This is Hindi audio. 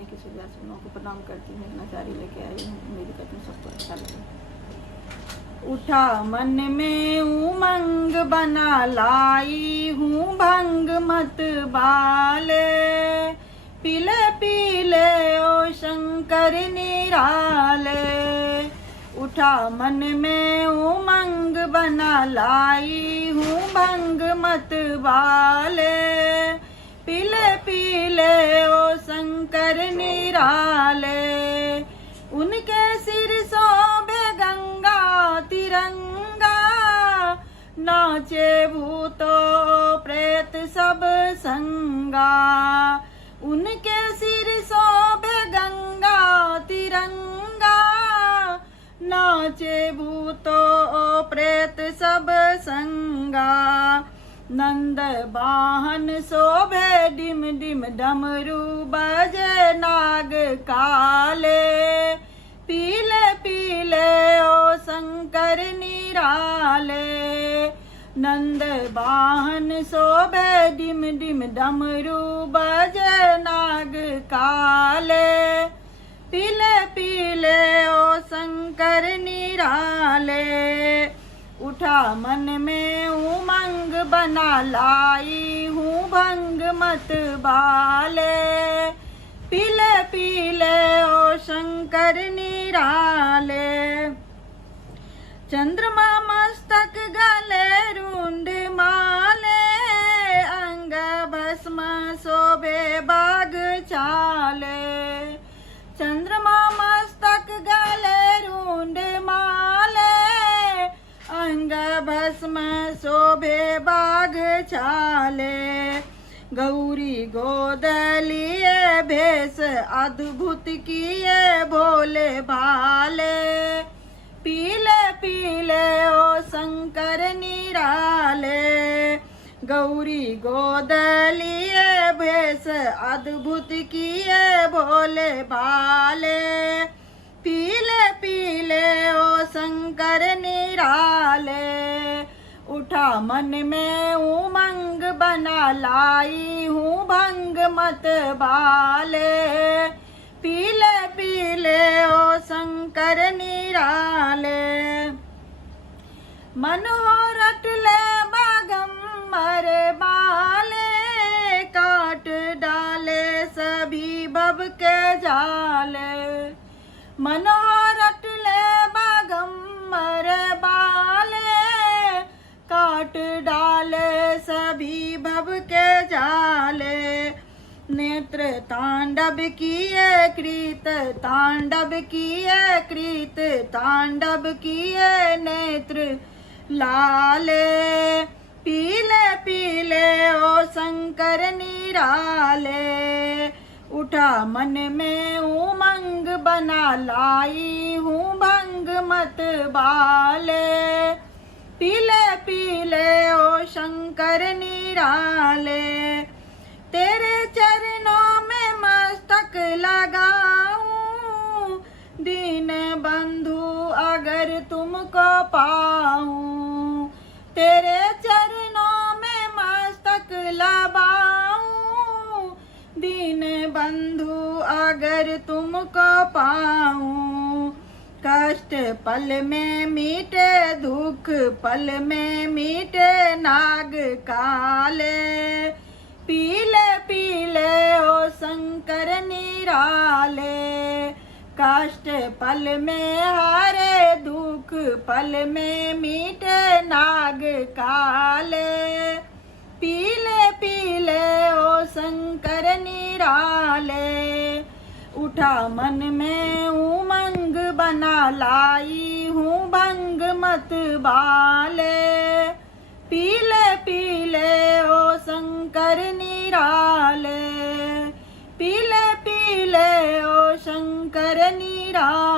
हैं किसी भी आश्रमों को प्रणाम करती हूँ। इतना जारी लेके आई हूँ, उम्मीद करती हूँ सबको अच्छा लगे। उठा मन में उमंग बना लाई हूँ भंग मत बाले, पीले पीले ओ शंकर निराले। उठा मन में उमंग बना लाई हूँ भंग मत बाले, पीले पीले ओ शंकर निराले। उनके सिर शोभे गंगा तिरंगा, नाचे भूतो प्रेत सब संगा। उनके सिर शोभे गंगा तिरंगा, नाचे भूतो प्रेत सब संगा। नंद वाहन शोभे डिम डिम डमरू बजे नाग काले, पीले पीले ओ शंकर निराले। नंद वाहन शोभे डिम डिम डमरू बजे नाग काले, पीले पीले ओ शंकर निराले। उठा मन में उमंग बना लाई हूँ भंग मत बाले, पीले पीले ओ शंकर निराले। चंद्रमा मस्तक गले रुंड माले, अंग भस्म शोभे बाग चाले। चंद्रमा मस्तक गले रुंड माले, अंग भस्म शोभे बाग चाले। गौरी गोद लिए भेष अद्भुत किए भोले भाले, पीले पीले ओ शंकर निराले। गौरी गोद लिए भेष अद्भुत किए भोले भाले, पीले पीले ओ शंकर निराले। उठा मन में उमंग बना लाई हूँ भंग मत बाले, पीले पीले ओ शंकर निराले। मनोरथ ले बागम्बर बाले, काट डाले सभी भव के जाले। मनोरथ ले बागम्बर बाले, काट डाले सभी भव के जाले। नेत्र तांडव किए कृत तांडव किए कृत तांडव किए नेत्र लाले, पीले पीले ओ शंकर निराले। उठा मन में उमंग बना लाई हूँ भंग मत बाले, पीले पीले ओ शंकर निराले। तेरे चरणों में मस्तक लगाऊं, दीन बंधु अगर तुमको पाऊं। तेरे चरणों में मस्तक लगाऊं, दीन बंधु अगर तुमको पाऊं। कष्ट पल में मीटे दुख पल में मीटे नाग काले, पीले पीले ओ शंकर निराले। कष्ट पल में हारे दुख पल में मीटे नाग काले, पीले पीले ओ शंकर निराले। उठा मन में उमंग बना लाई हूँ भंग मत बाले, पीले पीले ओ शंकर निराले, पीले पीले ओ शंकर निराले।